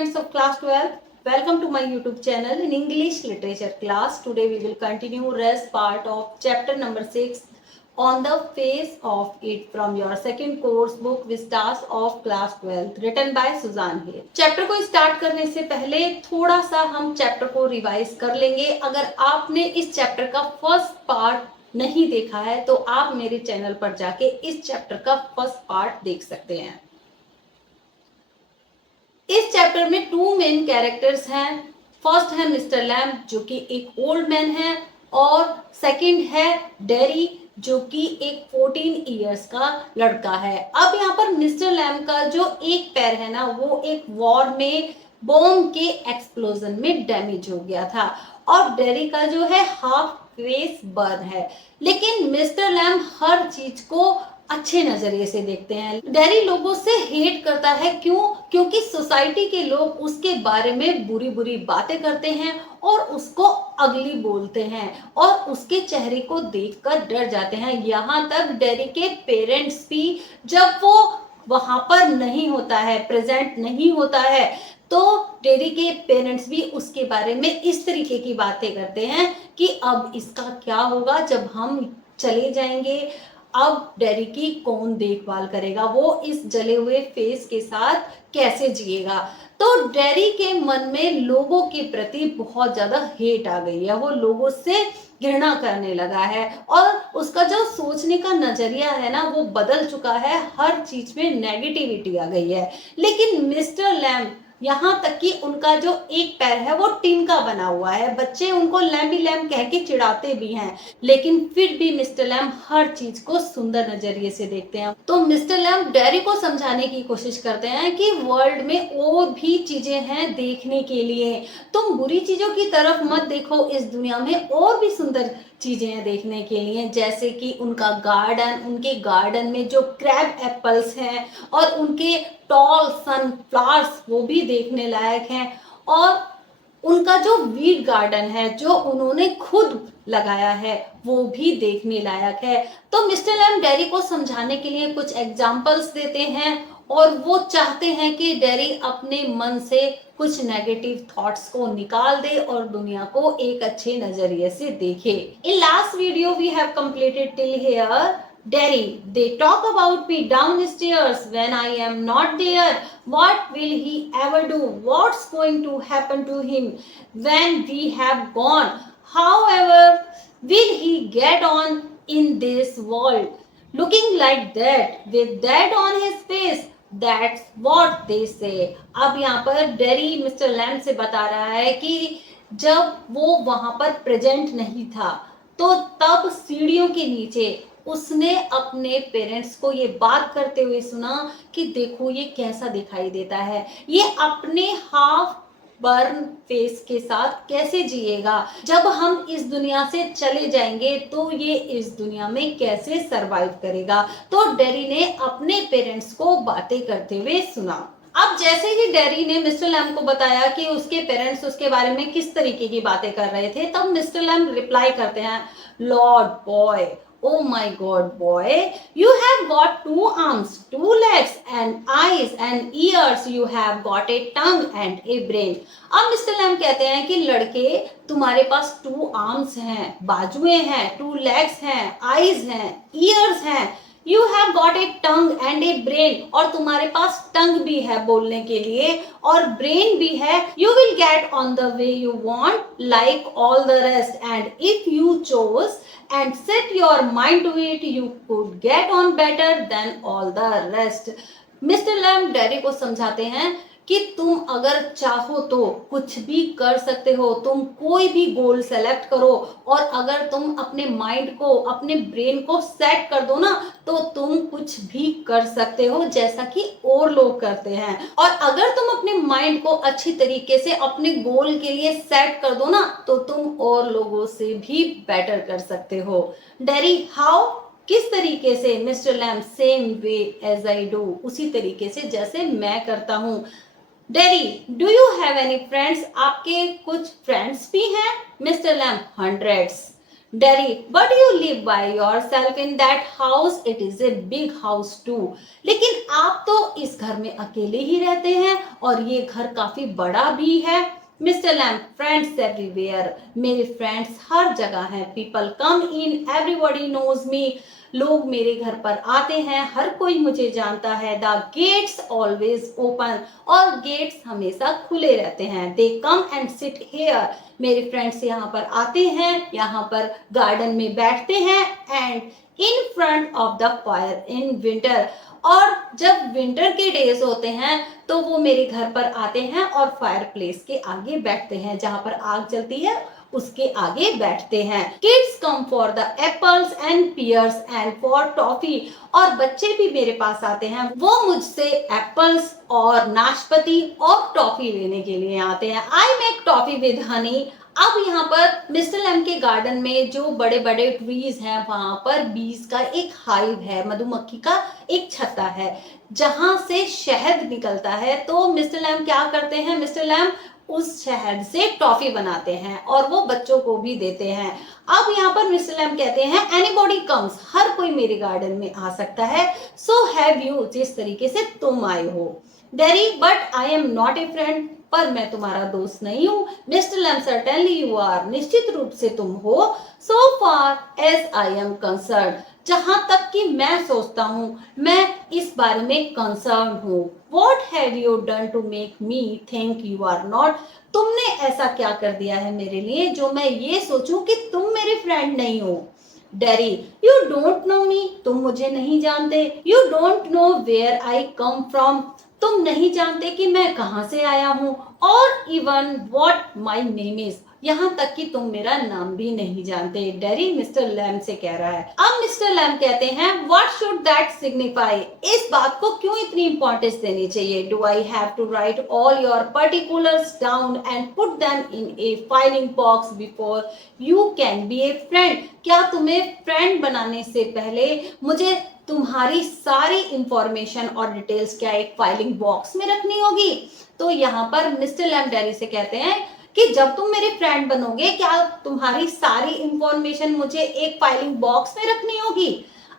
students of class 12, welcome to my YouTube channel in English literature class. Today we will continue rest part of chapter number 6 on the face of it from your second course book Vistas of class 12 written by Suzanne Hale. Chapter को start करने से पहले थोड़ा सा हम chapter को revise कर लेंगे. अगर आपने इस चैप्टर का फर्स्ट पार्ट नहीं देखा है तो आप मेरे चैनल पर जाके इस चैप्टर का फर्स्ट पार्ट देख सकते हैं. इस चैप्टर में टू मेन कैरेक्टर्स हैं. फर्स्ट है मिस्टर लैम्ब जो कि एक ओल्ड मैन है और सेकंड है डेरी जो कि एक 14 इयर्स का लड़का है. अब यहाँ पर मिस्टर लैम्ब का जो एक पैर है ना वो एक वॉर में बॉम्ब के एक्सप्लोजन में डैमेज हो गया था और डेरी का जो है हाफ फेस बर्न है. लेकिन मिस्टर लैम्ब हर चीज को अच्छे नजरिए से देखते हैं. डेरी लोगों से हेट करता है. क्यों? क्योंकि सोसाइटी के लोग उसके बारे में बुरी बुरी बातें करते हैं और उसको अगली बोलते हैं और उसके चेहरे को देखकर डर जाते हैं. यहाँ तक डेरी के पेरेंट्स भी जब वो वहां पर नहीं होता है, प्रेजेंट नहीं होता है, तो डेरी के पेरेंट्स भी उसके बारे में इस तरीके की बातें करते हैं कि अब इसका क्या होगा जब हम चले जाएंगे, अब डेरी की कौन देखभाल करेगा, वो इस जले हुए फेस के साथ कैसे जिएगा. तो डेरी के मन में लोगों के प्रति बहुत ज्यादा हेट आ गई है. वो लोगों से घृणा करने लगा है और उसका जो सोचने का नजरिया है ना वो बदल चुका है. हर चीज में नेगेटिविटी आ गई है. लेकिन मिस्टर लैम्ब यहाँ तक कि उनका जो एक पैर है वो टिन का बना हुआ है. बच्चे उनको लैम्बी लैम्ब कह के चिढ़ाते भी हैं लेकिन फिर भी मिस्टर लैम्ब हर चीज को सुंदर नजरिए से देखते हैं. तो मिस्टर लैम्ब डेरी को समझाने की कोशिश करते हैं कि वर्ल्ड में और भी चीजें हैं देखने के लिए. तुम बुरी चीजों की तरफ मत देखो, इस दुनिया में और भी सुंदर चीजें हैं देखने के लिए. जैसे कि उनका गार्डन, उनके गार्डन में जो क्रैब एप्पल्स हैं और उनके टॉल सनफ्लावर्स वो भी देखने लायक हैं और उनका जो वीट गार्डन है जो उन्होंने खुद लगाया है वो भी देखने लायक है. तो मिस्टर लैम्ब डेरी को समझाने के लिए कुछ एग्जाम्पल्स देते हैं और वो चाहते हैं कि डेरी अपने मन से कुछ नेगेटिव थॉट्स को निकाल दे और दुनिया को एक अच्छे नजरिए से देखे. In last video we have completed till here. Derry, they talk about me downstairs when I am not there. What will he ever do? What's going to happen to him when we have gone? However, will he get on in this world? Looking like that, with that on his face, that's what they say. अब यहाँ पर dairy mister lamb से बता रहा है कि जब वो वहां पर प्रेजेंट नहीं था तो तब सीढ़ियों के नीचे उसने अपने पेरेंट्स को ये बात करते हुए सुना कि देखो ये कैसा दिखाई देता है, ये अपने हाफ बर्न फेस के साथ कैसे जिएगा, जब हम इस दुनिया से चले जाएंगे तो ये इस दुनिया में कैसे सरवाइव करेगा. तो डेरी ने अपने पेरेंट्स को बातें करते हुए सुना. अब जैसे ही डेरी ने मिस्टर लैम्ब को बताया कि उसके पेरेंट्स उसके बारे में किस तरीके की बातें कर रहे थे, तब मिस्टर लैम्ब रिप्लाई करते हैं, Lord boy, oh my god boy, you have got 2 arms, 2 legs and eyes and ears, you have got a tongue and a brain. अब मिस्टर लैम्ब कहते हैं कि लड़के तुम्हारे पास 2 आर्म्स हैं, बाजुएं हैं, 2 लेग्स हैं, आईज हैं, ईयर्स हैं, you have got A tongue and A brain, और तुम्हारे पास टंग भी है बोलने के लिए और ब्रेन भी है. You will get on the way you want like all the rest and if you chose and set your mind to it, you could get on better than all the rest. Mister lamb dairy को समझाते हैं कि तुम अगर चाहो तो कुछ भी कर सकते हो, तुम कोई भी गोल सेलेक्ट करो और अगर तुम अपने माइंड को, अपने ब्रेन को सेट कर दो ना तो तुम कुछ भी कर सकते हो जैसा कि और लोग करते हैं. और अगर तुम अपने माइंड को अच्छी तरीके से अपने गोल के लिए सेट कर दो ना तो तुम और लोगों से भी बेटर कर सकते हो. Derry, how? किस तरीके से? Mister Lamb, same way as I do, उसी तरीके से जैसे मैं करता हूँ. Derry, do you have any friends? आपके कुछ फ्रेंड्स भी हैं? Mister Lamb, hundreds. Derry, but you live by yourself in that house. It is a big house too. लेकिन आप तो इस घर में अकेले ही रहते हैं और ये घर काफी बड़ा भी है. Mister Lamb, friends everywhere. मेरे फ्रेंड्स हर जगह हैं. People come in, everybody knows me. लोग मेरे घर पर आते हैं, हर कोई मुझे जानता है. द गेट्स ऑलवेज ओपन, और गेट्स हमेशा खुले रहते हैं. दे कम एंड सिट हेयर. मेरे फ्रेंड्स यहाँ पर आते हैं, यहाँ पर गार्डन में बैठते हैं. And in front of the fire in winter, और जब विंटर के डेज होते हैं तो वो मेरे घर पर आते हैं और फायर प्लेस के आगे बैठते हैं. जहां पर आग जलती है उसके आगे बैठते हैं. Kids come for the apples and pears and for toffee, और बच्चे भी मेरे पास आते हैं. वो मुझसे एप्पल्स और नाशपाती और टॉफी लेने के लिए आते हैं. I make toffee with Honey. अब यहाँ पर मिस्टर लैम के गार्डन में जो बड़े बड़े ट्रीज हैं वहां पर बीज का एक हाइव है, मधुमक्खी का एक छत्ता है जहां से शहद निकलता है. तो मिस्टर लैम क्या करते हैं, मिस्टर लैम उस शहद से टॉफी बनाते हैं और वो बच्चों को भी देते हैं. अब यहाँ पर मिस्टर लैम कहते हैं एनीबॉडी कम्स, हर कोई मेरे गार्डन में आ सकता है. सो हैव यू, जिस तरीके से तुम आए हो. डेरी, but I am not a friend, पर मैं तुम्हारा दोस्त नहीं हूँ. Mr Lam, certainly you are, निश्चित रूप से तुम हो. So far as I am concerned, जहां तक कि मैं सोचता हूं, मैं इस बारे में कंसर्न हूं. What have you done to make me think you are not, तुमने ऐसा क्या कर दिया है मेरे लिए जो मैं ये सोचूं कि तुम मेरे फ्रेंड नहीं हो. Derry, you don't know me, तुम मुझे नहीं जानते. You don't know where I come from, तुम नहीं जानते कि मैं कहां से आया हूं. और even what my name is, यहाँ तक कि तुम मेरा नाम भी नहीं जानते. डेरी मिस्टर लैम से कह रहा है. अब मिस्टर लैम कहते हैं व्हाट शुड दैट सिग्निफाई, इस बात को क्यों इतनी इंपॉर्टेंस देनी चाहिए. Do I have to write all your particulars down and put them in a filing box before you can be a friend, क्या तुम्हें फ्रेंड बनाने से पहले मुझे तुम्हारी सारी इंफॉर्मेशन और डिटेल्स क्या एक फाइलिंग बॉक्स में रखनी होगी. तो यहाँ पर मिस्टर लैम डेरी से कहते हैं कि जब तुम मेरे फ्रेंड बनोगे क्या तुम्हारी सारी इंफॉर्मेशन मुझे एक फाइलिंग बॉक्स में रखनी होगी.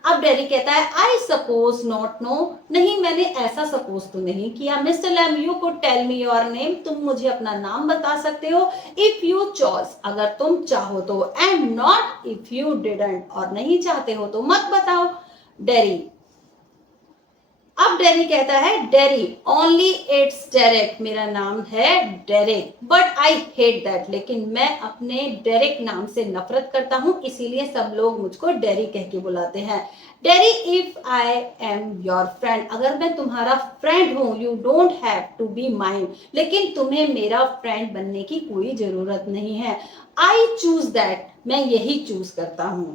अब डेरी कहता है आई सपोज नॉट नो, नहीं मैंने ऐसा सपोज तो नहीं किया. Mister Lamb, you could tell me your name, तुम मुझे अपना नाम बता सकते हो. इफ यू चॉइस, अगर तुम चाहो तो. And not if you didn't, और नहीं चाहते हो तो मत बताओ. डेरी, अब डेरी कहता है डेरी, ओनली इट्स डेरेक, मेरा नाम है Derek. But I hate that, लेकिन मैं अपने डेरेक नाम से नफरत करता हूं, इसीलिए सब लोग मुझको डेरी कह के बुलाते हैं. Derry, if I am your friend, अगर मैं तुम्हारा फ्रेंड हूं, you don't have to be mine, लेकिन तुम्हें मेरा फ्रेंड बनने की कोई जरूरत नहीं है. आई चूज दैट, मैं यही चूज करता हूं.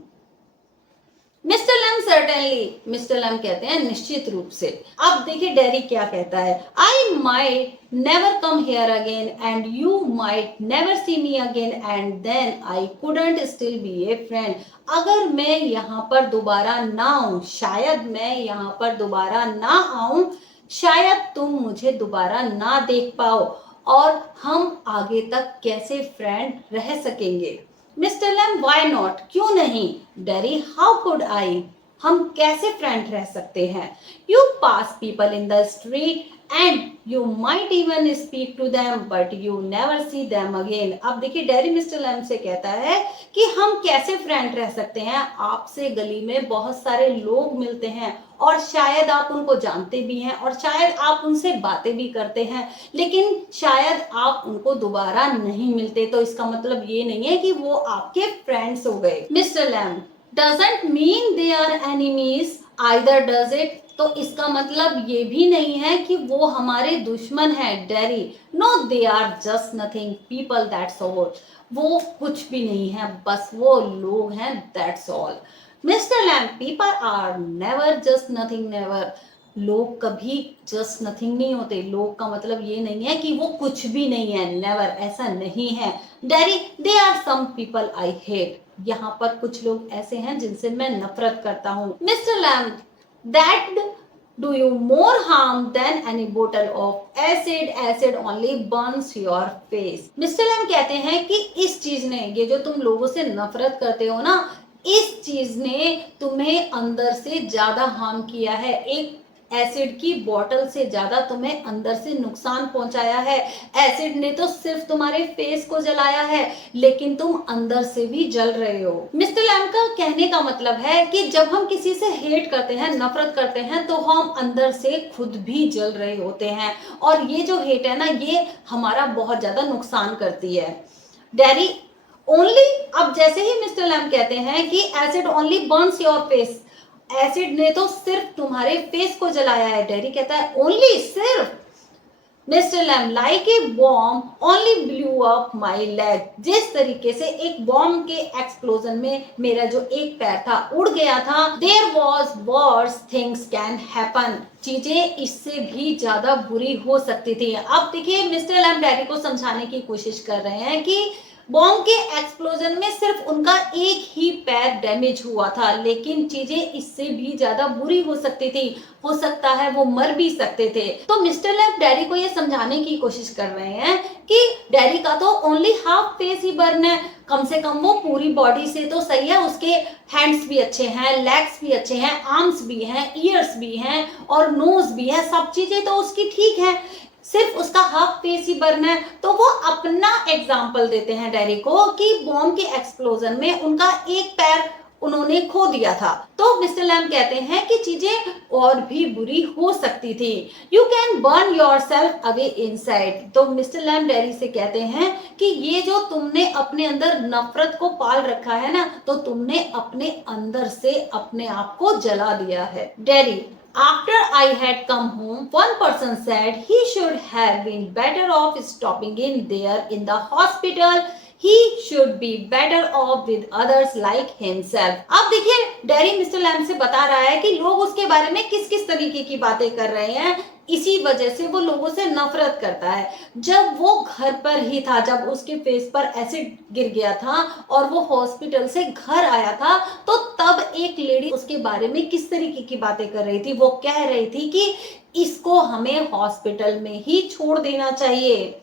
Mister lamb, certainly, mister Lamb कहते हैं निश्चित रूप से. अब देखिए डेरी क्या कहता है. I might never come here again and you might never see me again and then I couldn't still be a friend, अगर मैं यहाँ पर दोबारा ना आऊं, शायद मैं यहाँ पर दोबारा ना आऊं, शायद तुम मुझे दोबारा ना देख पाओ, और हम आगे तक कैसे फ्रेंड रह सकेंगे. मिस्टर लैम, वाई नॉट, क्यों नहीं. डेरी, हाउ कुड आई, हम कैसे फ्रेंड रह सकते हैं. You pass people in the street and you might even speak to them but you never see them again. अब देखिए डेरी मिस्टर लैम से कहता है कि हम कैसे फ्रेंड रह सकते हैं, आपसे गली में बहुत सारे लोग मिलते हैं और शायद आप उनको जानते भी हैं और शायद आप उनसे बातें भी करते हैं, लेकिन शायद आप उनको दोबारा नहीं मिलते. तो इसका मतलब ये नहीं है कि वो आपके फ्रेंड्स हो गए. Mister Lamb, doesn't mean they are enemies either does it, तो इसका मतलब ये भी नहीं है कि वो हमारे दुश्मन हैं. Derry, no they are just nothing people, that's all, वो कुछ भी नहीं है, बस वो लोग हैं, दैट्स ऑल. Mister Lamb, people are never just nothing, never, लोग कभी जस्ट नथिंग नहीं होते. लोग का मतलब ये नहीं है कि वो कुछ भी नहीं है, नेवर, ऐसा नहीं है. Derry, they are some people I hate, यहाँ पर कुछ लोग ऐसे हैं जिनसे मैं नफरत करता हूँ. Mister Lamb, that do you more harm than any bottle of acid. Acid only burns your face. Mister Lamb कहते हैं कि इस चीज ने, ये जो तुम लोगों से नफरत करते हो ना, इस चीज ने तुम्हें अंदर से ज्यादा हार्म किया है। एक एसिड की बोतल से ज्यादा तुम्हें अंदर से नुकसान पहुंचाया है। एसिड ने तो सिर्फ तुम्हारे फेस को जलाया है, लेकिन तुम अंदर से भी जल रहे हो। मिस्टर लैम का कहने का मतलब है कि जब हम किसी से हेट करते हैं, नफरत करते हैं, तो हम अंदर से खुद भी जल रहे होते हैं, और ये जो हेट है ना, ये हमारा बहुत ज्यादा नुकसान करती है। डेरी ओनली, अब जैसे ही मिस्टर लैम कहते हैं कि acid only Burns your face, acid ने तो सिर्फ तुम्हारे फेस को जलाया है। डेरी कहता है ओनली, सिर्फ। Mister Lamb like a bomb only blew up my leg, जिस तरीके से एक बॉम्ब के एक्सप्लोजन में मेरा जो एक पैर था उड़ गया था। There was worse things can happen, चीजें इससे भी ज्यादा बुरी हो सकती थी। अब देखिए मिस्टर लैम डैडी को समझाने की कोशिश कर रहे हैं कि बॉम्ब के एक्सप्लोजन में सिर्फ उनका एक ही पैर डैमेज हुआ था, लेकिन चीजें इससे भी ज्यादा बुरी हो सकती थी। हो सकता है वो मर भी सकते थे। तो मिस्टर लैम डैडी को ये समझाने की कोशिश कर रहे हैं कि डैडी का तो ओनली हाफ फेस ही बर्न है, कम से कम वो पूरी बॉडी से तो सही है। उसके हैंड्स भी अच्छे हैं, लेग्स भी अच्छे हैं, आर्म्स भी हैं, ईयर्स भी हैं और नोज भी है, सब चीजें तो उसकी ठीक है, सिर्फ उसका हाफ फेस ही बर्न है। तो वो अपना एग्जाम्पल देते हैं डैडी को कि बॉम्ब के एक्सप्लोजन में उनका एक पैर उन्होंने खो दिया था। तो मिस्टर लैम कहते हैं कि चीजें और भी बुरी हो सकती थी। You can burn your self away inside. तो मिस्टर लैम डैडी से कहते हैं कि ये जो तुमने अपने अंदर नफरत को पाल रखा है ना, तो तुमने अपने अंदर से अपने आप को जला दिया है। Daddy, after I had come home, one person said he should have been better off stopping in there in the hospital. He should be better off with others like himself. अब देखिए डैरी मिस्टर लैम से बता रहा है कि लोग उसके बारे में किस किस तरीके की बातें कर रहे हैं, इसी वजह से वो लोगों से नफरत करता है। जब वो घर पर ही था, जब उसके फेस पर एसिड गिर गया था और वो हॉस्पिटल से घर आया था, तो तब एक लेडी उसके बारे में किस तरीके की बातें कर रही थी। वो कह रही थी कि इसको हमें हॉस्पिटल में ही छोड़ देना चाहिए।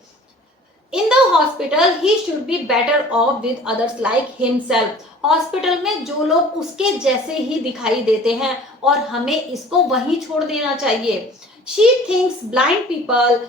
In the hospital, he should be better off with others like himself. Hospital में जो लोग उसके जैसे ही दिखाई देते हैं और हमें इसको वहीं छोड़ देना चाहिए। She thinks blind people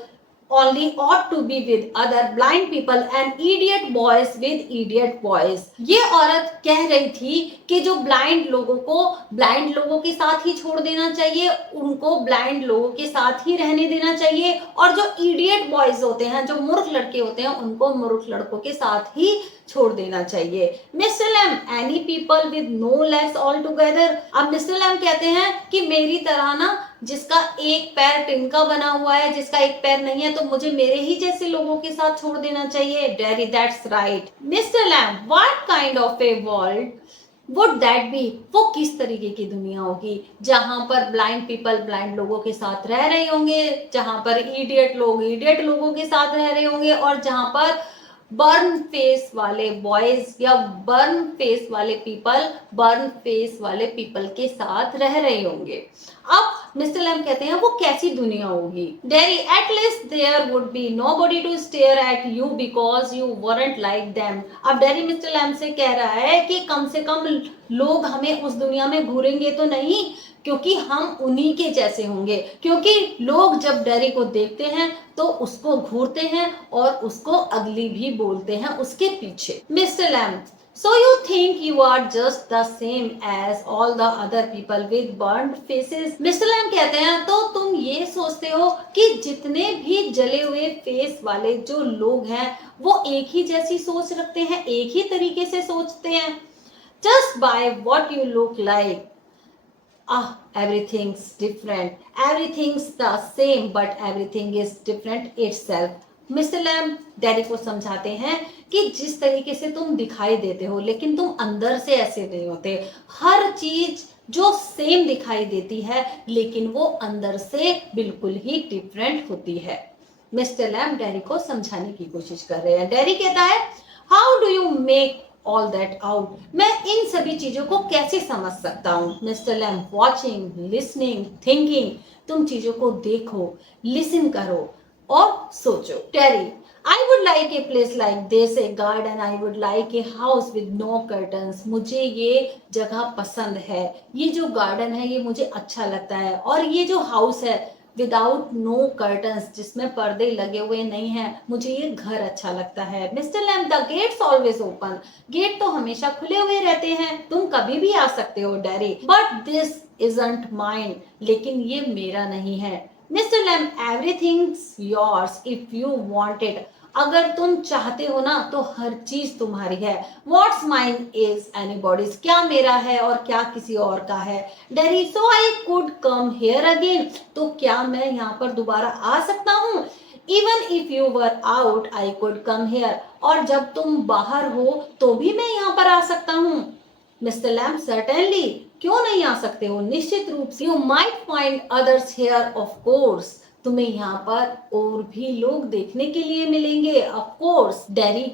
only ought to be with other blind people and idiot boys with idiot boys. ये औरत कह रही थी कि जो ब्लाइंड लोगों को ब्लाइंड लोगों के साथ ही छोड़ देना चाहिए, उनको ब्लाइंड लोगों के साथ ही रहने देना चाहिए, और जो इडियट बॉयज होते हैं, जो मूर्ख लड़के होते हैं, उनको मूर्ख लड़कों के साथ ही छोड़ देना चाहिए। Mister Lamb, any people with no legs all together. अब मिस्टर लैम कहते हैं कि मेरी तरह ना, जिसका एक पैर टिन का बना हुआ है, जिसका एक पैर नहीं है, तो मुझे मेरे ही जैसे लोगों के साथ छोड़ देना चाहिए। Daddy, that's right. Mister Lamb, what kind of a world would that be? वो किस तरीके की दुनिया होगी जहां पर ब्लाइंड पीपल ब्लाइंड लोगों के साथ रह रहे होंगे, जहां पर इडियट लोग इडियट लोगों के साथ रह रहे होंगे, और जहां पर बर्न फेस वाले बॉयज या बर्न फेस वाले पीपल के साथ रह रहे होंगे। अब मिस्टर लैम कहते हैं वो कैसी दुनिया होगी। Daddy, at least there would be nobody to stare at you because you weren't like them. अब डैडी मिस्टर लैम से कह रहा है कि कम से कम लोग हमें उस दुनिया में घूरेंगे तो नहीं, क्योंकि हम उन्हीं के जैसे होंगे। क्योंकि लोग जब डैडी को देखते हैं तो उसको घूरते हैं और उसको अगली भी बोलते हैं उसके पीछे। Mister Lamb, so you think you are just the same as all the other people with burned faces? Mister Lamb कहते हैं तो तुम ये सोचते हो कि जितने भी जले हुए फेस वाले जो लोग हैं वो एक ही जैसी सोच रखते हैं, एक ही तरीके से सोचते हैं। Just by what you look like. Everything's different. Everything's the same, but everything is different itself. Mister Lamb Daddy को समझाते हैं कि जिस तरीके से तुम दिखाई देते हो, लेकिन तुम अंदर से ऐसे नहीं होते। हर चीज जो सेम दिखाई देती है, लेकिन वो अंदर से बिल्कुल ही डिफरेंट होती है। मिस्टर लैम डैडी को समझाने की कोशिश कर रहे हैं। डैडी कहता है, how do you make all that out? मैं इन सभी चीजों को कैसे समझ सकता हूँ? Mister Lamb, watching, listening, thinking. तुम चीजों को देखो, लिसन करो और सोचो। टेरी, I would like a place like this, a garden. I would like a house with no curtains. मुझे ये जगह पसंद है, ये जो गार्डन है ये मुझे अच्छा लगता है, और ये जो हाउस है विदाउट नो कर्टन्स, जिसमें पर्दे लगे हुए नहीं हैं, मुझे ये घर अच्छा लगता है। Mister Lamb, the gate's always open. Gate तो हमेशा खुले हुए रहते हैं, तुम कभी भी आ सकते हो Daddy. But this isn't mine, लेकिन ये मेरा नहीं है। Mister Lamb, everything's yours if you want it. अगर तुम चाहते हो ना तो हर चीज तुम्हारी है। What's mine is anybody's। क्या मेरा है और क्या किसी और का है। Daddy, so I could come here again। तो क्या मैं यहाँ पर दोबारा आ सकता हूँ? Even if you were out, I could come here। और जब तुम बाहर हो तो भी मैं यहाँ पर आ सकता हूँ। Mister Lamb, certainly। क्यों नहीं आ सकते हो? निश्चित रूप से। You might find others here, of course। तुम्हें यहाँ पर और भी लोग देखने के लिए मिलेंगे, ऑफ कोर्स। डैरी,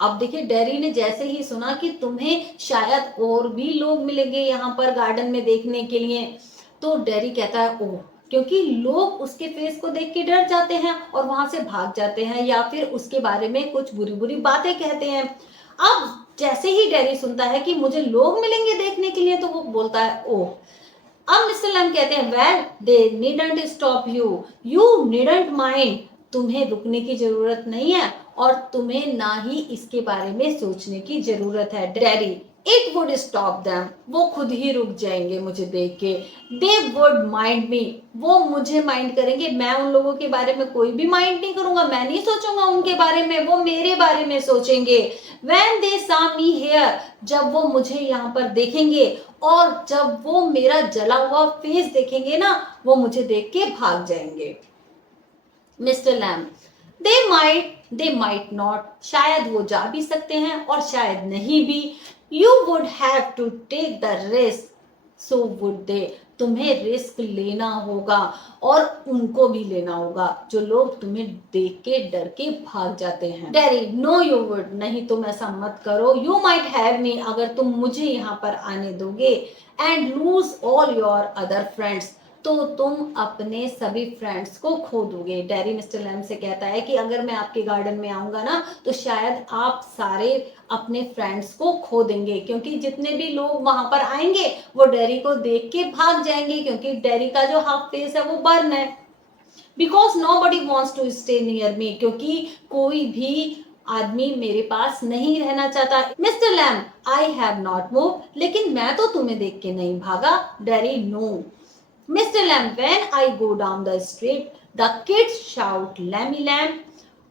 अब देखिए, डैरी ने जैसे ही सुना कि तुम्हें शायद और भी लोग मिलेंगे यहाँ पर गार्डन में देखने के लिए, तो डैरी कहता है ओह, क्योंकि लोग उसके फेस को देख के डर जाते हैं और वहां से भाग जाते हैं या फिर उसके बारे में कुछ बुरी बुरी बातें कहते हैं। अब जैसे ही डैरी सुनता है कि मुझे लोग मिलेंगे देखने के लिए, तो वो बोलता है ओह। अब मिस्टर लैम कहते हैं well they needn't stop you, you needn't mind. तुम्हें रुकने की जरूरत नहीं है और तुम्हें ना ही इसके बारे में सोचने की जरूरत है। Daddy, it would stop them. वो खुद ही रुक जाएंगे मुझे देख के। दे वुड माइंड मी। वो मुझे माइंड करेंगे, मैं उन लोगों के बारे में कोई भी माइंड नहीं करूंगा, मैं नहीं सोचूंगा उनके बारे में, वो मेरे बारे में सोचेंगे। When they saw me here, जब वो मुझे यहाँ पर देखेंगे और जब वो मेरा जला हुआ फेस देखेंगे ना, वो मुझे देख के भाग जाएंगे। Mister Lamb, they might not. शायद वो जा भी सकते हैं और शायद नहीं भी। You would have to take the risk, so would they. तुम्हें रिस्क लेना होगा और उनको भी लेना होगा, जो लोग तुम्हें देख के डर के भाग जाते हैं। Daddy, no you would. नहीं, तुम ऐसा मत करो। You might have me. अगर तुम मुझे यहाँ पर आने दोगे, and lose all your other friends, तो तुम अपने सभी फ्रेंड्स को खो दोगे। डैरी मिस्टर लैम से कहता है कि अगर मैं आपके गार्डन में आऊंगा ना, तो शायद आप सारे अपने फ्रेंड्स को खो देंगे, क्योंकि जितने भी लोग वहां पर आएंगे वो डैरी को देख के भाग जाएंगे, क्योंकि डैरी का जो हाफ फेस है वो बर्न है। Because nobody wants to stay near me। क्योंकि कोई भी आदमी मेरे पास नहीं रहना चाहता। Mister Lamb, I have not move. लेकिन मैं तो तुम्हें देख के नहीं भागा। Derry, no. Mr. Lamb, when I go down the street, the kids shout Lammy Lamb।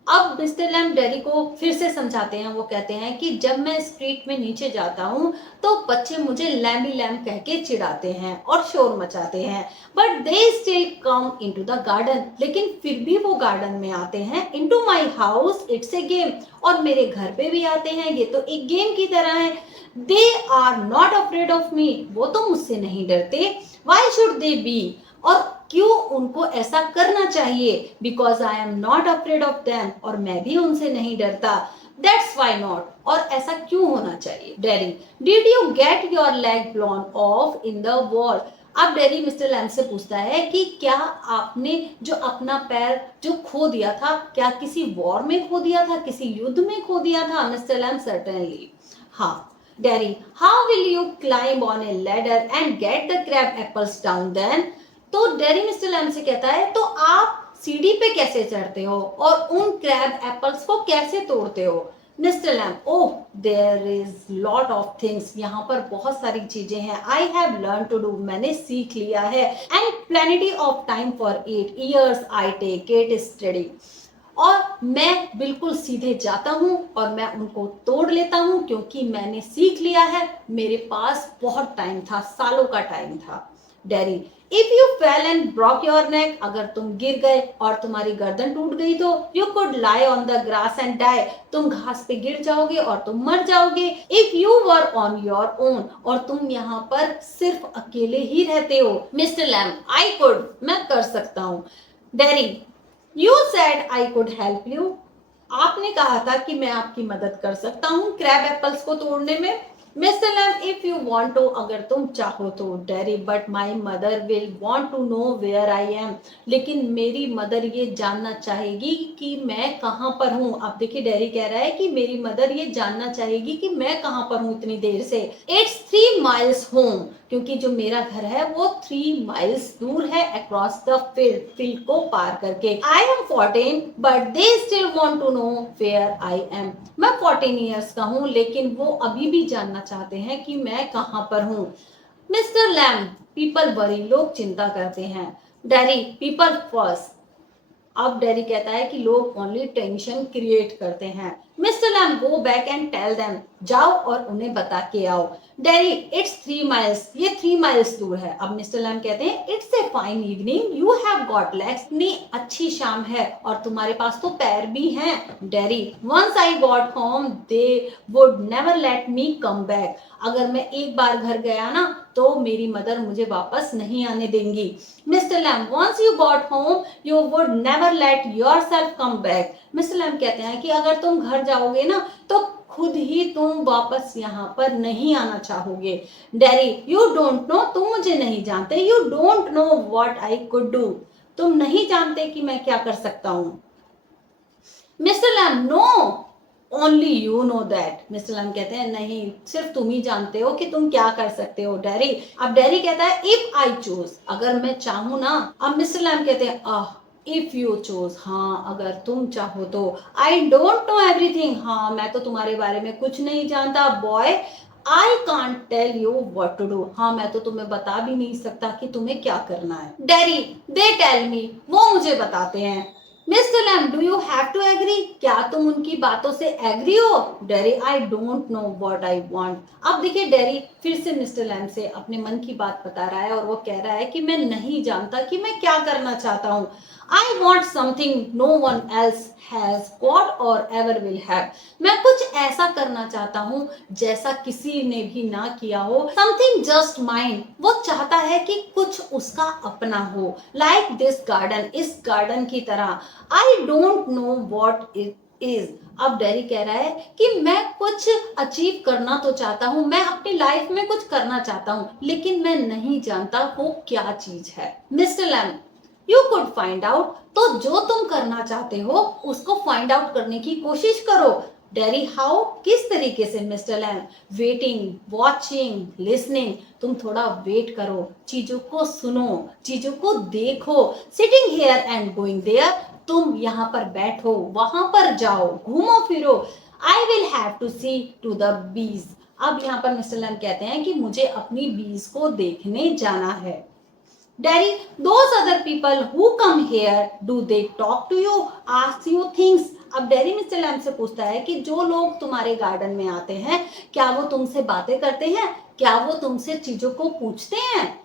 अब मिस्टर लैम डैडी को फिर से समझाते हैं। वो कहते हैं कि जब मैं स्ट्रीट में नीचे जाता हूँ तो बच्चे मुझे लैम्बी लैम कह के चिढ़ाते हैं और शोर मचाते हैं। But they still come into the garden. लेकिन फिर भी वो गार्डन में आते हैं। Into my house, it's a game. और मेरे घर पे भी आते हैं, ये तो एक गेम की तरह है। They are not afraid of me. वो तो मुझसे नहीं डरते। Why should they be. और क्यों उनको ऐसा करना चाहिए? Because I am not afraid of them. और मैं भी उनसे नहीं डरता। That's why not. और ऐसा क्यों होना चाहिए? Daddy, did you get your leg blown off in the war. अब डैडी मिस्टर लैम से पूछता है कि क्या आपने जो अपना पैर जो खो दिया था, क्या किसी वॉर में खो दिया था, किसी युद्ध में खो दिया था? Mister lamb, certainly. हाँ। Daddy, how will you climb on a ladder and get the crab apples down then. तो डैडी मिस्टर लैम से कहता है, तो आप सीढ़ी पे कैसे चढ़ते हो और उन क्रैब एप्पल्स को कैसे तोड़ते हो? Mister Lamb, oh there is lot of things. यहाँ पर बहुत सारी चीजें हैं। I have learn to do. मैंने सीख लिया है। And plenty of time for 8 years I take it study. और मैं बिल्कुल सीधे जाता हूँ और मैं उनको तोड़ लेता हूँ, क्योंकि मैंने सीख लिया है। मेरे पास बहुत टाइम था, सालों का टाइम था। Daddy, if you fail and broke your neck. अगर तुम गिर गए और तुम्हारी गर्दन टूट गई तो you could lie on the grass and die. तुम घास पे गिर जाओगे और तुम मर जाओगे। If you were on your own. और तुम यहाँ पर सिर्फ अकेले ही रहते हो। Mister Lamb, I could. मैं कर सकता हूँ। Daddy, You said I could help you। आपने कहा था कि मैं आपकी मदद कर सकता हूँ क्रैब एप्पल्स को तोड़ने में। Mister Lamb, if you want to, अगर तुम चाहो तो। Daddy, but my mother will want to know where I am, लेकिन मेरी मदर ये जानना चाहेगी कि मैं कहाँ पर हूँ। अब देखिए डैडी कह रहा है कि मेरी मदर ये जानना चाहेगी कि मैं कहाँ पर हूँ इतनी देर से। इट्स 3 माइल्स होम, क्योंकि जो मेरा घर है वो 3 माइल्स दूर है अक्रॉस द फील्ड, फील्ड को पार करके। I am 14 but they still want to know where I am, मैं 14 ईयर्स का हूँ लेकिन वो अभी भी जानना चाहते हैं कि मैं कहाँ पर हूँ। मिस्टर लैम, पीपल वरी, लोग चिंता करते हैं। डैडी, पीपल फर्स्ट, अब डैडी कहता है कि लोग ओनली टेंशन क्रिएट करते हैं। Mister Lamb, go back and tell them, जाओ और उन्हें बता के आओ। डैडी, इट्स 3 माइल्स, ये 3 माइल्स दूर है। अब मिस्टर लैम कहते हैं it's a fine evening, you have got legs, इतनी अच्छी शाम है और तुम्हारे पास तो पैर भी हैं। Daddy, once I got home they would never let me come back, अगर मैं एक बार घर गया ना तो मेरी मदर मुझे वापस नहीं आने देंगी। Mister Lamb, once you got home you would never let yourself come back, Mister Lamb कहते हैं कि अगर तुम घर जाओगे ना तो खुद ही तुम वापस यहाँ पर नहीं आना चाहोगे। डैडी, यू डोंट नो, तुम मुझे नहीं जानते। You don't know what I could do, तुम नहीं जानते कि मैं क्या कर सकता हूँ। Mister Lamb, no, only you know that, Mister Lamb कहते हैं नहीं, सिर्फ तुम ही जानते हो कि तुम क्या कर सकते हो। डैडी, अब डैडी कहता है इफ आई चूज, अगर मैं चाहूँ ना। अब मिस्टर लैम कहते हैं इफ यू चूज, हाँ अगर तुम चाहो तो। आई डोंट नो एवरीथिंग, हाँ मैं तो तुम्हारे बारे में कुछ नहीं जानता। Boy, I can't tell you what to do, हाँ मैं तो तुम्हें बता भी नहीं सकता कि तुम्हें क्या करना है। डैडी, दे टेल मी, वो मुझे बताते हैं। Mister Lamb, do you have to agree, क्या तुम उनकी बातों से एग्री हो। Daddy, I don't know what I want. अब देखिए डैडी फिर से मिस्टर लैम से अपने मन की बात बता रहा है और वो कह रहा है कि मैं नहीं जानता कि मैं क्या करना चाहता हूँ। I want something no one else has got और एवर विल हैव, मैं कुछ ऐसा करना चाहता हूँ जैसा किसी ने भी ना किया हो। समथिंग जस्ट माइंड, वो चाहता है कि कुछ उसका अपना हो। लाइक दिस गार्डन, इस गार्डन की तरह। आई don't know what it is, अब डैडी कह रहा है कि मैं कुछ अचीव करना तो चाहता हूँ, मैं अपनी लाइफ में कुछ करना चाहता हूँ लेकिन मैं नहीं जानता वो क्या चीज है। Mister Lamb, you could find out, तो जो तुम करना चाहते हो उसको फाइंड आउट करने की कोशिश करो। डैडी, हाउ, किस तरीके से। Mister Lamb, waiting, watching, listening, तुम थोड़ा वेट करो, चीजों को सुनो, चीजों को देखो। Sitting here and going there, तुम यहाँ पर बैठो, वहां पर जाओ, घूमो फिरो। I will have to see to the bees, अब यहाँ पर मिस्टर लैम कहते हैं कि मुझे अपनी बीज को देखने जाना है। Daddy, those other people who come here, do they talk to you, ask you things? अब डैडी मिस्टर लैम से पूछता है कि जो लोग तुम्हारे गार्डन में आते हैं क्या वो तुमसे बातें करते हैं, क्या वो तुमसे चीजों को पूछते हैं।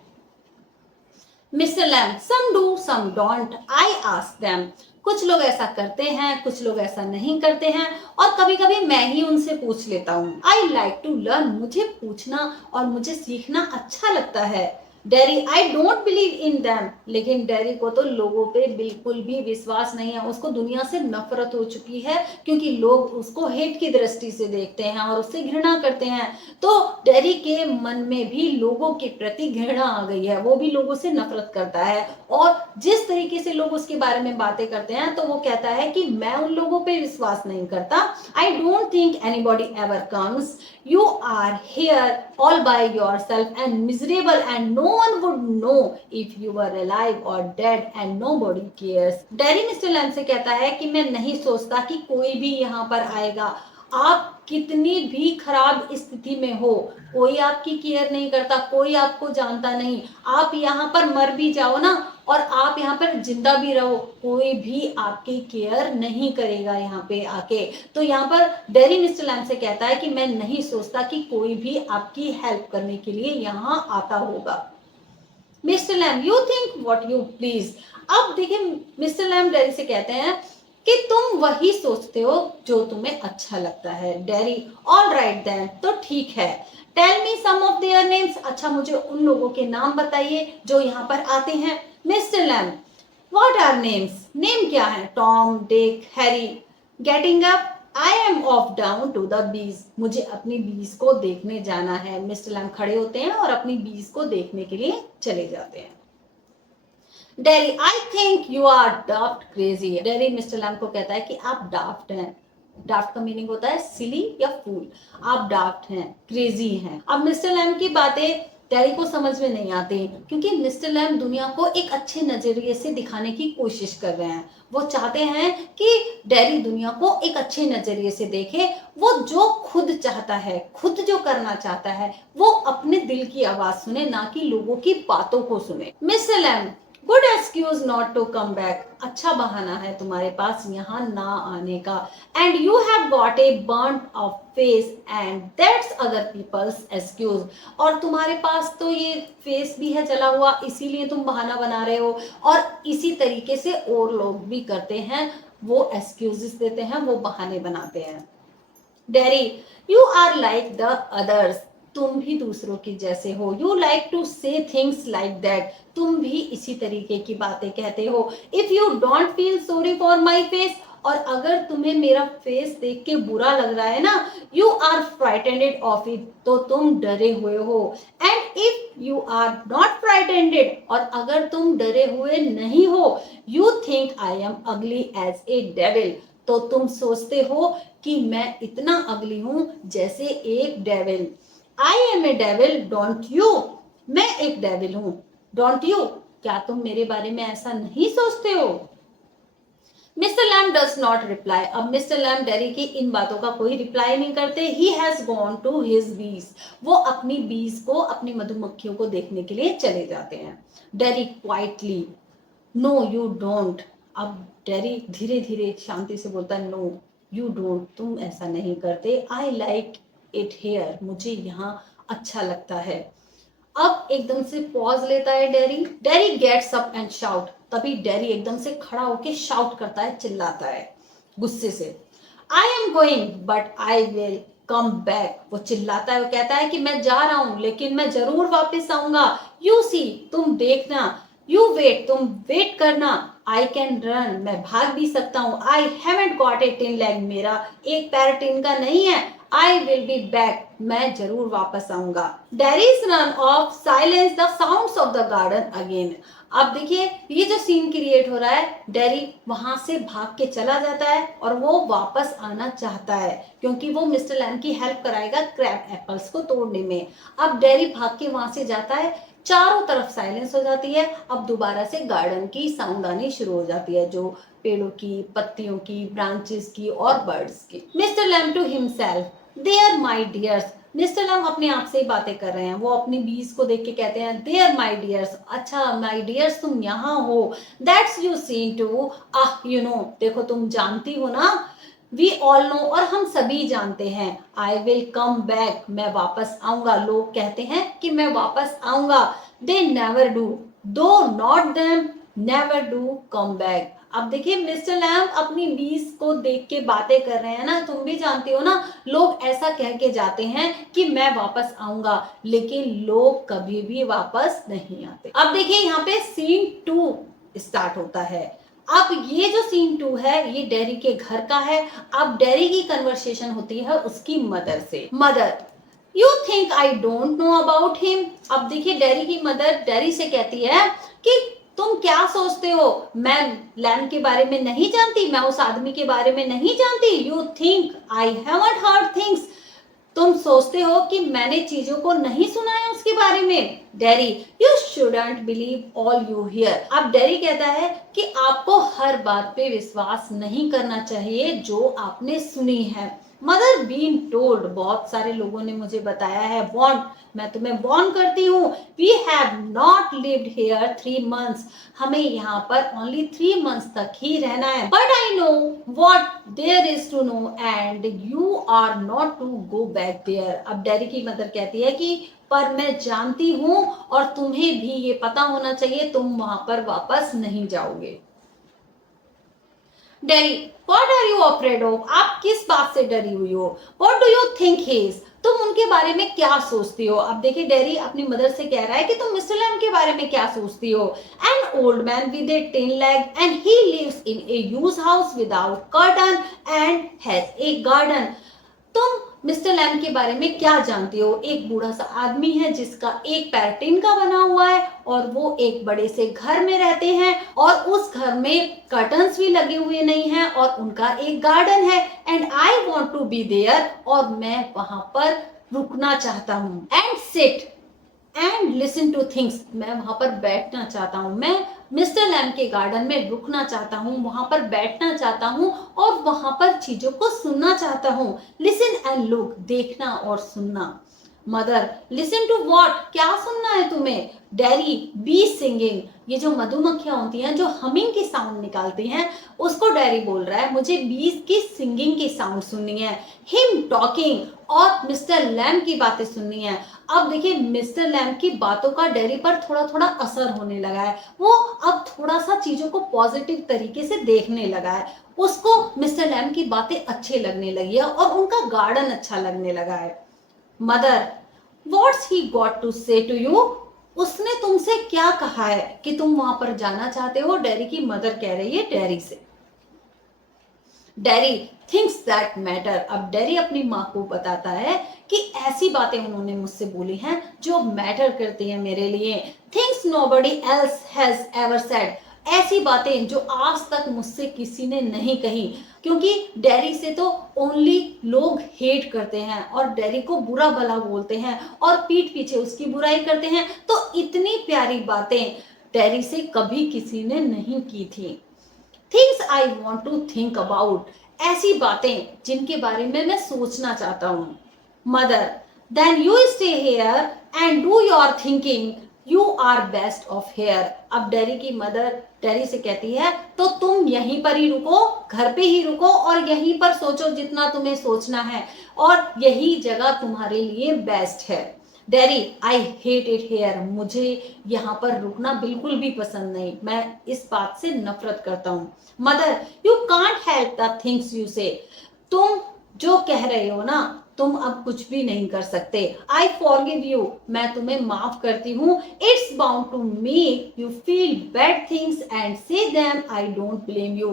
Mister Lamb, some do some don't, I ask them, कुछ लोग ऐसा करते हैं, कुछ लोग ऐसा नहीं करते हैं और कभी कभी मैं ही उनसे पूछ लेता हूँ। आई लाइक टू लर्न, मुझे पूछना और मुझे सीखना अच्छा लगता है। Daddy, I don't believe in them, लेकिन डैडी को तो लोगों पे बिल्कुल भी विश्वास नहीं है, उसको दुनिया से नफरत हो चुकी है क्योंकि लोग उसको हेट की दृष्टि से देखते हैं और उससे घृणा करते हैं। तो डैडी के मन में भी लोगों के प्रति घृणा आ गई है, वो भी लोगों से नफरत करता है और जिस तरीके से लोग उसके बारे में बातें करते हैं तो वो कहता है कि मैं उन लोगों पे विश्वास नहीं करता। I don't think anybody ever comes, you are here all by yourself and miserable and no one would know if you were alive or dead and nobody cares। Daddy Mr Lam से कहता है कि मैं नहीं सोचता कि कोई भी यहाँ पर आएगा, आप कितनी भी खराब स्थिति में हो, कोई आपकी केयर नहीं करता, कोई आपको जानता नहीं, आप यहाँ पर मर भी जाओ ना और आप यहाँ पर जिंदा भी रहो, कोई भी आपकी केयर नहीं करेगा यहाँ पे आके। तो यहाँ पर डैडी मिस्टर लैम से कहता है कि मैं नहीं सोचता कि कोई भी आपकी हेल्प करने के लिए यहाँ आता होगा। Mister Lamb, you think what you please, अब देखिए मिस्टर लैम डैडी से कहते हैं कि तुम वही सोचते हो जो तुम्हें अच्छा लगता है। डैडी, ऑल राइट देन, तो ठीक है। Tell me some of their names, अच्छा मुझे उन लोगों के नाम बताइए जो यहाँ पर आते हैं। Mister Lamb, what are names, name क्या है। Tom, Dick, Harry, getting up, I am off down to the beach, मुझे अपनी बीज को देखने जाना है। मिस्टर लैम खड़े होते हैं और अपनी बीज को देखने के लिए चले जाते हैं। Derry, I think you are daft crazy. Derry Mister Lamb को कहता है कि आप डाफ्ट हैं। डाफ्ट का मीनिंग होता है सिली या फूल। आप डाफ्ट हैं, क्रेजी हैं। अब मिस्टर लैम की बातें डेरी को समझ में नहीं आती क्योंकि मिस्टर लैम दुनिया को एक अच्छे नजरिए से दिखाने की कोशिश कर रहे हैं। वो चाहते हैं कि डेरी दुनिया को एक अच्छे नजरिए से देखे। वो जो खुद चाहता है, खुद जो करना चाहता है, वो अपने दिल की आवाज सुने, ना कि लोगों की बातों को सुने। Mister Lamb, good excuse not to come back, अच्छा बहाना है तुम्हारे पास यहाँ ना आने का। And you have got a burn of face and that's other people's excuse, और तुम्हारे पास तो ये फेस भी है जला हुआ, इसीलिए तुम बहाना बना रहे हो। और इसी तरीके से और लोग भी करते हैं, वो एक्सक्यूजेस देते हैं, वो बहाने बनाते हैं। Derry, you are like the others, तुम भी दूसरों की जैसे हो। You like to say things like that, तुम भी इसी तरीके की बातें कहते हो। If you don't feel sorry for my face, और अगर तुम्हें मेरा फेस देख के बुरा लग रहा है ना, you are frightened of it, तो तुम डरे हुए हो। And if you are not frightened, और अगर तुम डरे हुए नहीं हो, you think I am ugly as a devil, तो तुम सोचते हो कि मैं इतना अगली हूं जैसे एक devil. I am a devil don't you, मैं एक डेविल हूं, डोंट यू, क्या तुम मेरे बारे में ऐसा नहीं सोचते हो? Mister Lamb does not reply, अब मिस्टर लैम डेरी की इन बातों का कोई रिप्लाई नहीं करते। He has gone to his bees, वो अपनी बीज को, अपनी मधुमक्खियों को देखने के लिए चले जाते हैं। Derry quietly, no you don't, अब डेरी धीरे धीरे शांति से बोलता है, नो यू डोंट, तुम ऐसा नहीं करते। आई लाइक इट हेयर, मुझे यहाँ अच्छा लगता है। अब एकदम से पॉज लेता है Derry. Derry gets up and shout, तभी डेरी एकदम से खड़ा होके शाउट करता है, चिल्लाता है गुस्से से, I am going but I will come back. वो चिल्लाता है, वो कहता है कि मैं जा रहा हूं लेकिन मैं जरूर वापस आऊंगा। यू सी, तुम देखना। यू वेट, तुम वेट करना। आई कैन रन, मैं भाग भी सकता हूँ। I haven't got a tin leg, मेरा एक पैर टिन का नहीं है। आई विल बी बैक, मैं जरूर वापस आऊंगा। Dairies run of silence the sounds of the garden again. अब देखिए ये जो सीन क्रिएट हो रहा है, डेरी वहां से भाग के चला जाता है और वो वापस आना चाहता है क्योंकि वो मिस्टर लैम की हेल्प कराएगा क्रैब एप्पल्स को तोड़ने में। अब डेरी भाग के वहां से जाता है, चारों तरफ साइलेंस हो जाती है। अब दोबारा से गार्डन की साउंड आनी शुरू हो जाती है, जो पेड़ों की, पत्तियों की, ब्रांचेस की और बर्ड्स की। Mister Lamb to himself, there my dears, Mister Lamb अपने आप से ही बातें कर रहे हैं। वो अपनी बीज को देख के कहते हैं, देयर माय डियर्स, अच्छा माय डियर्स तुम यहाँ हो। That's you seen to, ah you know, देखो तुम जानती हो ना। वी ऑल नो, और हम सभी जानते हैं। आई विल कम बैक, मैं वापस आऊंगा। लोग कहते हैं कि मैं वापस आऊंगा। दे नेवर डू, दो not them, never do come back. अब देखिए मिस्टर लैम अपनी बीज को देख के बातें कर रहे हैं ना, तुम भी जानती हो ना, लोग ऐसा कह के जाते हैं कि मैं वापस आऊंगा, लेकिन लोग कभी भी वापस नहीं आते। अब देखिए यहाँ पे सीन 2 स्टार्ट होता है। अब ये जो सीन 2 है ये डेरी के घर का है। अब डेरी की कन्वर्सेशन होती है उसकी मदर से। Mother, you think I don't know about him. अब देखिए डेरी की मदर डेरी से कहती है कि तुम क्या सोचते हो, मैं लैम के बारे में नहीं जानती, मैं उस आदमी के बारे में नहीं जानती। You think I haven't heard things, तुम सोचते हो कि मैंने चीजों को नहीं सुना है उसके बारे में। Dairy, you shouldn't believe all you here. अब डेरी कहता है कि आपको हर बात पे विश्वास नहीं करना चाहिए जो आपने सुनी है। मदर बीन टोल्ड, बहुत सारे लोगों ने मुझे बताया है। वॉन्ट, मैं तुम्हें वॉर्न करती हूँ। We have not lived here 3 months, हमें यहाँ पर ओनली 3 months तक ही रहना है। But I know what there is to know and you are not to go back there. अब डेरी की मदर कहती है कि पर मैं जानती हूँ और तुम्हें भी ये पता होना चाहिए, तुम वहां पर वापस नहीं जाओगे। Derry, what are you afraid of, आप किस बात से डरी हुई हो? What do you think he is, तुम उनके बारे में क्या सोचती हो? अब देखिए डेरी अपनी मदर से कह रहा है कि तुम मिस्टर लैम के बारे में क्या सोचती हो? An old man with a tin leg and he lives in a use house without curtain and has a garden. तुम मिस्टर लैम के बारे में क्या जानती हो? एक बूढ़ा सा आदमी है जिसका एक पैर टिन का बना हुआ है और वो एक बड़े से घर में रहते हैं और उस घर में कर्टन्स भी लगे हुए नहीं हैं और उनका एक गार्डन है। And I want to be there, और मैं वहां पर रुकना चाहता हूँ। And sit and listen to things, मैं वहां पर बैठना चाहता हूँ। मैं मिस्टर लैम के गार्डन में रुकना चाहता हूँ, वहां पर बैठना चाहता हूँ और वहां पर चीजों को सुनना चाहता हूँ। लिसन एंड लुक, देखना और सुनना। मदर, लिसन टू व्हाट, क्या सुनना है तुम्हें? डैडी, बी सिंगिंग, ये जो मधुमक्खियां होती हैं जो हमिंग की साउंड निकालती हैं उसको डैडी बोल रहा है मुझे बीज की सिंगिंग की साउंड सुननी है। हिम टॉकिंग, और मिस्टर लैम की बातें सुननी है। अब देखिए मिस्टर लैम की बातों का डैडी पर थोड़ा थोड़ा असर होने लगा है। वो अब थोड़ा सा चीजों को पॉजिटिव तरीके से देखने लगा है। उसको मिस्टर लैम की बातें अच्छी लगने लगी है और उनका गार्डन अच्छा लगने लगा है। Mother, what's he got to say to you, उसने तुमसे क्या कहा है कि तुम वहां पर जाना चाहते हो? डैडी की मदर कह रही है डैडी से। डैडी थिंग्स दैट मैटर, अब डैडी अपनी माँ को बताता है कि ऐसी बातें उन्होंने मुझसे बोली हैं जो मैटर करती हैं मेरे लिए। Things nobody else has ever said, ऐसी बातें जो आज तक मुझसे किसी ने नहीं कही, क्योंकि डैडी से तो ओनली लोग हेट करते हैं और डैडी को बुरा भला बोलते हैं और पीठ पीछे उसकी बुराई करते हैं। तो इतनी प्यारी बातें डैडी से कभी किसी ने नहीं की थी। Things I want to think about, ऐसी बातें जिनके बारे में मैं सोचना चाहता हूँ। Mother, then you stay here and do your thinking, you are best of here. अब डैडी की मदर डैडी से कहती है तो तुम यहीं पर ही रुको, घर पे ही रुको और यहीं पर सोचो जितना तुम्हें सोचना है और यही जगह तुम्हारे लिए बेस्ट है। Daddy, I hate it here, मुझे यहाँ पर रुकना बिल्कुल भी पसंद नहीं, मैं इस बात से नफरत करता हूँ। Mother, you can't help the things you से, तुम जो कह रहे हो ना तुम अब कुछ भी नहीं कर सकते। आई फॉरगिव यू, मैं तुम्हें माफ करती हूँ। It's bound to make you feel bad things and say them, I don't blame you.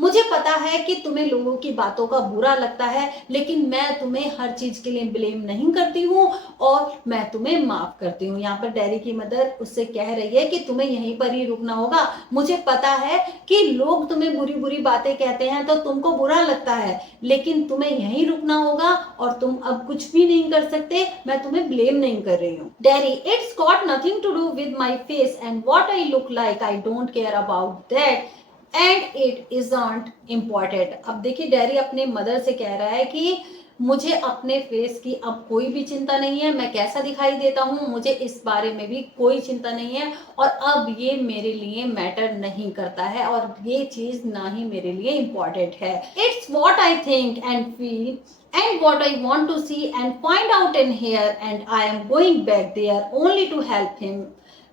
मुझे पता है कि तुम्हें लोगों की बातों का बुरा लगता है, लेकिन मैं तुम्हें हर चीज के लिए ब्लेम नहीं करती हूँ और मैं तुम्हें माफ करती हूँ। यहाँ पर डैडी की मदर उससे कह रही है कि तुम्हें यहीं पर ही रुकना होगा। मुझे पता है कि लोग तुम्हें बुरी बुरी बातें कहते हैं तो तुमको बुरा लगता है, लेकिन तुम्हें यहीं रुकना होगा और तुम अब कुछ भी नहीं कर सकते, मैं तुम्हें ब्लेम नहीं कर रही हूँ। Daddy, it's got nothing to do with my face and what I look like, I don't care about that and it isn't important. अब देखिए डैडी अपने मदर से कह रहा है कि मुझे अपने फेस की अब कोई भी चिंता नहीं है, मैं कैसा दिखाई देता हूँ मुझे इस बारे में भी कोई चिंता नहीं है और अब ये मेरे लिए मैटर नहीं करता है और ये चीज ना ही मेरे लिए इम्पोर्टेंट है। It's what I think and feel and what I want to see and find out in here, and I am going back there only to help him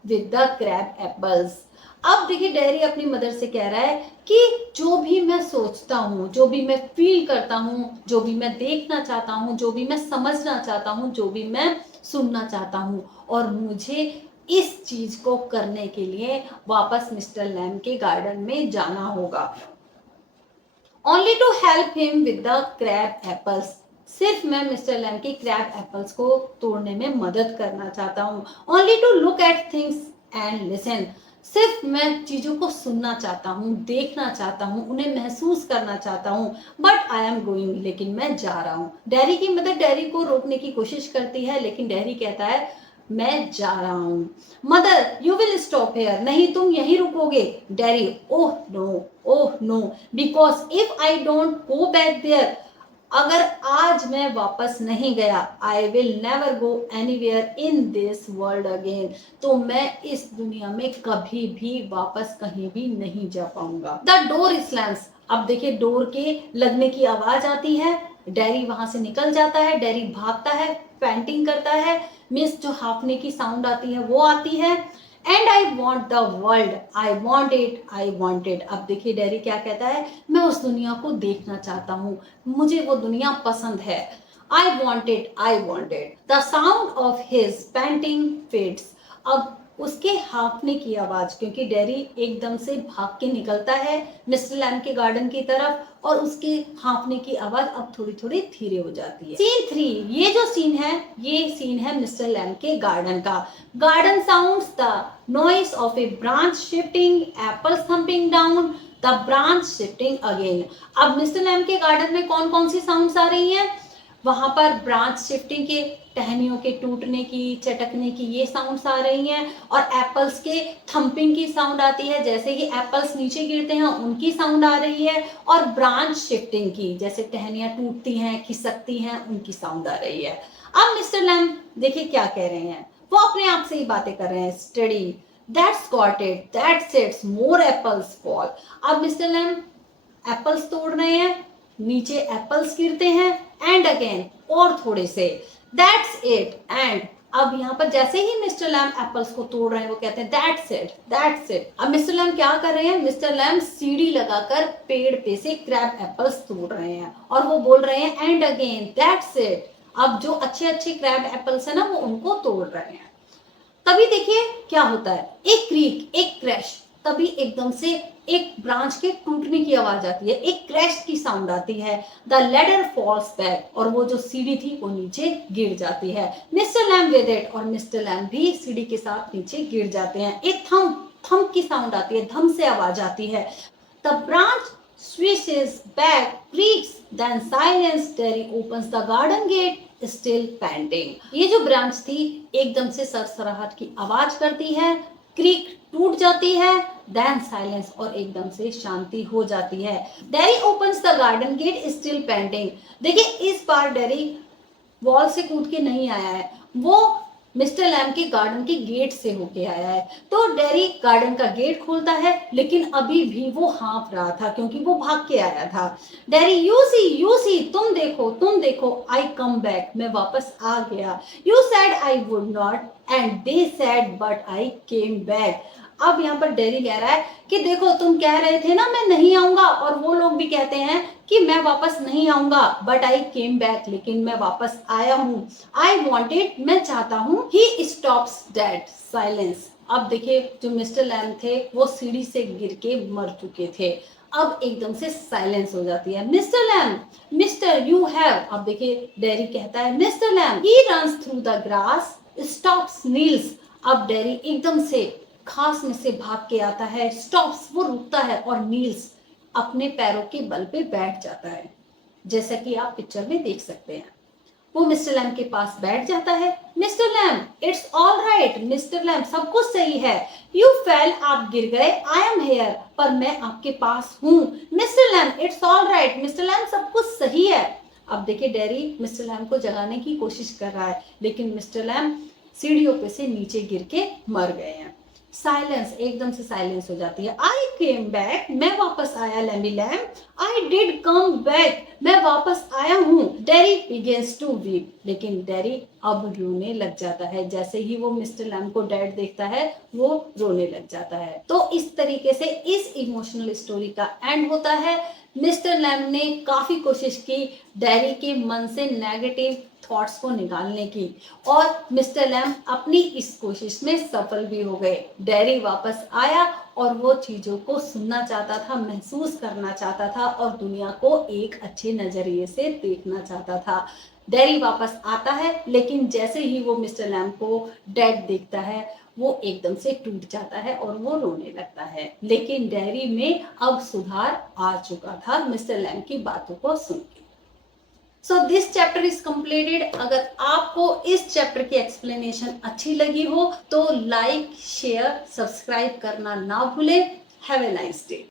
with the crab apples। अब देखिए daddy अपनी mother से कह रहा है कि जो भी मैं सोचता हूँ, जो भी मैं फील करता हूँ, जो भी मैं देखना चाहता हूँ, जो भी मैं समझना चाहता हूँ, जो भी मैं सुनना चाहता हूँ, और मुझे इस चीज को करने के लिए वापस मिस्टर लैम के गार्डन में जाना होगा। Only to help him with the crab apples, सिर्फ मैं मिस्टर लैम के क्रैब एप्पल्स को तोड़ने में मदद करना चाहता हूँ। Only to look at things and listen, सिर्फ मैं चीजों को सुनना चाहता हूँ, देखना चाहता हूँ, उन्हें महसूस करना चाहता हूँ। बट आई एम गोइंग, लेकिन मैं जा रहा हूँ। डैडी की मदद डैडी को रोकने की कोशिश करती है, लेकिन डैडी कहता है मैं जा रहा हूँ। Mother, you will stop here, नहीं तुम यहीं रुकोगे। Daddy, oh no, because if I don't go back there, अगर आज मैं वापस नहीं गया, I will never go anywhere in this world again, तो मैं इस दुनिया में कभी भी वापस कहीं भी नहीं जा पाऊंगा। द डोर स्लैम्स, अब देखिए डोर के लगने की आवाज आती है, डैडी वहां से निकल जाता है, डैडी भागता है, पेंटिंग करता है, मिस जो हाफने की साउंड आती है वो आती है। And I want the world, I want it, I want it. अब देखिए डैडी क्या कहता है, मैं उस दुनिया को देखना चाहता हूँ, मुझे वो दुनिया पसंद है। I wanted. The sound of his panting fades. अब उसके हाँफने की आवाज, क्योंकि डैरी एकदम से भाग के निकलता है मिस्टर लैम के गार्डन की तरफ और उसके हाँफने की आवाज अब थोड़ी थोड़ी धीरे हो जाती है। सीन 3, ये जो सीन है ये सीन है मिस्टर लैम के गार्डन का। Garden sounds the noise of A branch shifting, apples thumping down, the branch shifting again. अब मिस्टर लैम के गार्डन में कौन कौन सी साउंड्स आ रही हैं? वहां पर ब्रांच शिफ्टिंग के, टहनियों के टूटने की, चटकने की ये साउंड्स आ रही हैं और एप्पल्स के थंपिंग की साउंड आती है, जैसे कि एप्पल्स नीचे गिरते हैं उनकी साउंड आ रही है, और ब्रांच शिफ्टिंग की, जैसे टहनियां टूटती हैं, खिसकती हैं, उनकी साउंड आ रही है। अब मिस्टर लैम देखिए क्या कह रहे हैं, वो अपने आप से ही बातें कर रहे हैं। Study, that's got it, that's it's, more apples fall. अब मिस्टर लैम एप्पल्स तोड़ रहे हैं, नीचे एप्पल्स गिरते हैं, एंड अगेन और थोड़े से, दैट्स इट, एंड अब यहाँ पर जैसे ही मिस्टर लैम एप्पल्स को तोड़ रहे हैं वो कहते हैं दैट्स इट, दैट्स इट। अब मिस्टर लैम क्या कर रहे हैं? मिस्टर लैम सीढ़ी लगाकर पेड़ पे से क्रैब एप्पल्स तोड़ रहे हैं और वो बोल रहे हैं एंड अगेन दैट्स इट। अब जो अच्छे अच्छे क्रैब एप्पल्स है ना वो उनको तोड़ रहे हैं। तभी देखिए क्या होता है, एक क्रीक, एक क्रैश, तभी एकदम से एक ब्रांच के टूटने की आवाज आती है, एक क्रैश की साउंड आती है। द लेडर फॉल्स बैक, और वो जो सीढ़ी थी वो नीचे गिर जाती है। मिस्टर लैम विद इट, और मिस्टर लैम भी सीढ़ी के साथ नीचे गिर जाते हैं। एक थम की साउंड आती है, धम से आवाज आती है। The branch swishes back, creaks, then silence. Terry opens the garden gate, still panting. ये जो ब्रांच थी एकदम से सरसराहट की आवाज करती है, क्रीक टूट जाती है, देन साइलेंस, और एकदम से शांति हो जाती है। Derry opens the garden gate, still panting. देखिए इस बार डेरी वॉल से कूद के नहीं आया है, वो मिस्टर लैम के गार्डन के गेट से होके आया है। तो डेरी गार्डन का गेट खोलता है, लेकिन अभी भी वो हाँफ रहा था क्योंकि वो भाग के आया था। डेरी, यू सी, तुम देखो, आई कम बैक, मैं वापस आ गया। You said I would not and they said but I came back. अब यहाँ पर डेरी कह रहा है कि देखो तुम कह रहे थे ना मैं नहीं आऊंगा, और वो लोग भी कहते हैं कि मैं वापस नहीं आऊंगा, बट आई केम बैक, लेकिन मैं वापस आया हूँ। आई वॉन्टेड, मैं चाहता हूँ। ही स्टॉप्स डेड, साइलेंस। अब देखिए जो मिस्टर लैम थे वो सीढ़ी से गिर के मर चुके थे। अब एकदम से साइलेंस हो जाती है। Mister Lamb, mister you have, अब देखिए डेरी कहता है mister Lamb. He runs through the grass, stops, kneels. अब डेरी एकदम से घास में से भाग के आता है, स्टॉप्स, वो रुकता है, और नील्स, अपने पैरों के बल पे बैठ जाता है, जैसा कि आप पिक्चर में देख सकते हैं। वो मिस्टर लैम के पास बैठ जाता है। Mister Lamb, it's all right, mister Lamb सब कुछ सही है। यू फेल, आप गिर गए, आई एम हेयर, पर मैं आपके पास हूँ। Mister Lamb, it's all right, mister Lamb सब कुछ सही है। अब देखिए डेरी मिस्टर लैम को जगाने की कोशिश कर रहा है, लेकिन मिस्टर लैम सीढ़ियों पे से नीचे गिर के मर गए हैं। साइलेंस, एकदम से साइलेंस हो जाती है। आई केम बैक, मैं वापस आया Lammy Lamb. I did come back, मैं वापस आया हूँ। डेरी बिगिंस टू वीप, लेकिन डेरी अब रोने लग जाता है। जैसे ही वो मिस्टर लैम को डेड देखता है वो रोने लग जाता है। तो इस तरीके से इस इमोशनल स्टोरी का एंड होता है। मिस्टर लैम ने काफी कोशिश की डेरी के मन से नेगेटिव थॉट्स को निकालने की, और मिस्टर लैम अपनी इस कोशिश में सफल भी हो गए। डेरी वापस आया और वो चीजों को सुनना चाहता था, महसूस करना चाहता था, और दुनिया को एक अच्छे नजरिए से देखना चाहता था। डेरी वापस आता है, लेकिन जैसे ही वो मिस्टर लैम को डेड देखता है वो एकदम से टूट जाता है और वो रोने लगता है। लेकिन डेरी में अब सुधार आ चुका था मिस्टर लैम की बातों को सुन के। So this chapter is completed. अगर आपको इस चैप्टर की एक्सप्लेनेशन अच्छी लगी हो तो लाइक, शेयर, सब्सक्राइब करना ना भूलें। Have a nice day.